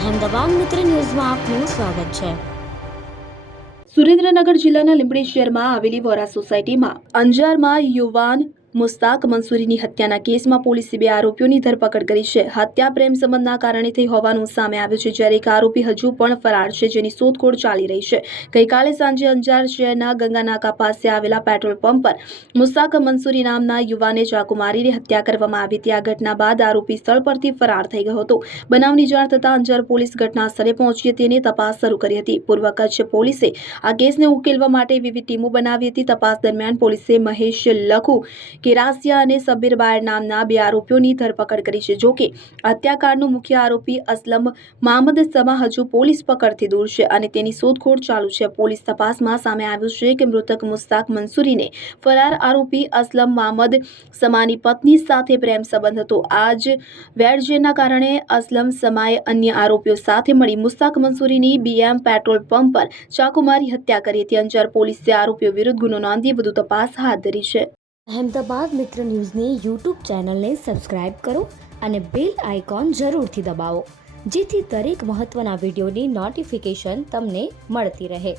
અહેમદાબાદ મિત્ર ન્યૂઝમાં આપનું સ્વાગત છે। સુરેન્દ્રનગર જિલ્લાના લીંબડી શહેરમાં આવેલી વોરા સોસાયટીમાં અંજારમાં યુવાન મુસ્તાક મંસૂરીની હત્યાના કેસમાં પોલીસે 2 આરોપીઓની ધરપકડ કરી છે। હત્યા પ્રેમ સંબંધના કારણે થઈ હોવાનું સામે આવ્યું છે, જ્યારે એક આરોપી હજુ પણ ફરાર છે, જેની શોધખોળ ચાલી રહી છે। ગઈકાલે સાંજે અંજાર શહેરના ગંગાનાકા પાસે આવેલા પેટ્રોલ પંપ પર મુસ્તાક મંસૂરી નામના યુવાને ચાકુ મારીને હત્યા કરવામાં આવી હતી। આ ઘટના બાદ આરોપી સ્થળ પરથી ફરાર થઈ ગયો હતો। બનાવની જાણ થતાં અંજાર પોલીસ ઘટના સ્થળે પહોંચી હતી અને તપાસ શરૂ કરી હતી। પૂર્વ કચ્છ પોલીસે આ કેસને ઉકેલવા માટે વિવિધ ટીમો બનાવી હતી। તપાસ દરમિયાન પોલીસે મહેશ લખુ કેરાસિયા અને સબીર બાયડ નામના 2 આરોપીઓની ધરપકડ કરી છે। જોકે હત્યાકાંડનો મુખ્ય આરોપી અસલમ મહમદ સમા હજુ પોલીસ પકડથી દૂર છે અને તેની શોધખોળ ચાલુ છે। પોલીસ તપાસમાં સામે આવ્યું છે કે મૃતક મુસ્તાક મંસૂરીને ફરાર આરોપી અસલમ મહમદ સમાની પત્ની સાથે પ્રેમ સંબંધ હતો। આ જ વેરઝેરના કારણે અસલમ સમાએ અન્ય આરોપીઓ સાથે મળી મુસ્તાક મંસૂરીની BM પેટ્રોલ પંપ પર ચાકુ મારી હત્યા કરી હતી। અંજાર પોલીસે આરોપીઓ વિરુદ્ધ ગુનો નોંધી વધુ તપાસ હાથ ધરી છે। અહેમદાબાદ મિત્ર ન્યૂઝની YouTube ચેનલને સબસ્ક્રાઇબ કરો અને બેલ આઇકોન જરૂરથી દબાવો, જેથી દરેક મહત્વના વિડીયોની નોટિફિકેશન તમને મળતી રહે।